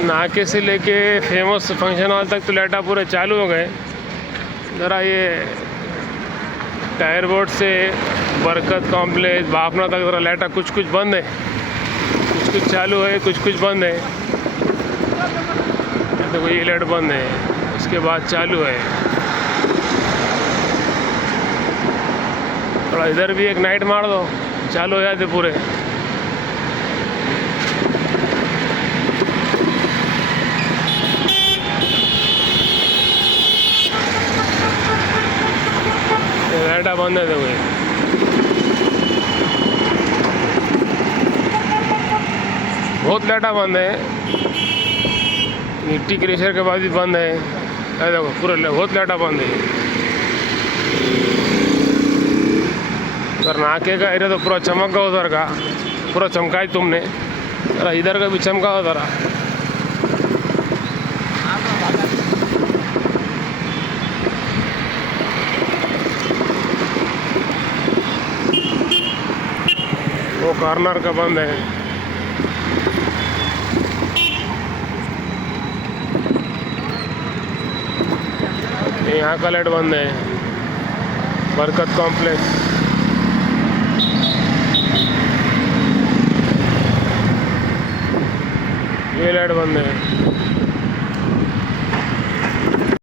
नाके से लेके फेमस फंक्शन हॉल तक तो लाइटा पूरे चालू हो गए। ज़रा ये टायर बोर्ड से बरकत कॉम्प्लेक्स भावना तक ज़रा लाइटा कुछ कुछ बंद है, कुछ कुछ चालू है, कुछ कुछ बंद है। देखो ये लाइट बंद है, उसके बाद चालू है। थोड़ा इधर भी एक नाइट मार दो, चालू हो जाते पूरे। लाइटा बंद है देखो, बहुत लाइटा बंद है। मिट्टी क्रेशर के बाद भी बंद है। देखो पूरा बहुत लाइटा बंद है। सर नाके का एरिया तो पूरा चमक गया, उधर का पूरा चमका तुमने, जरा इधर का भी चमका हो जरा। वो कॉर्नर का बंद है। यहाँ का लाइट बंद है, बरकत कॉम्प्लेक्स। ये लाइट बंद है।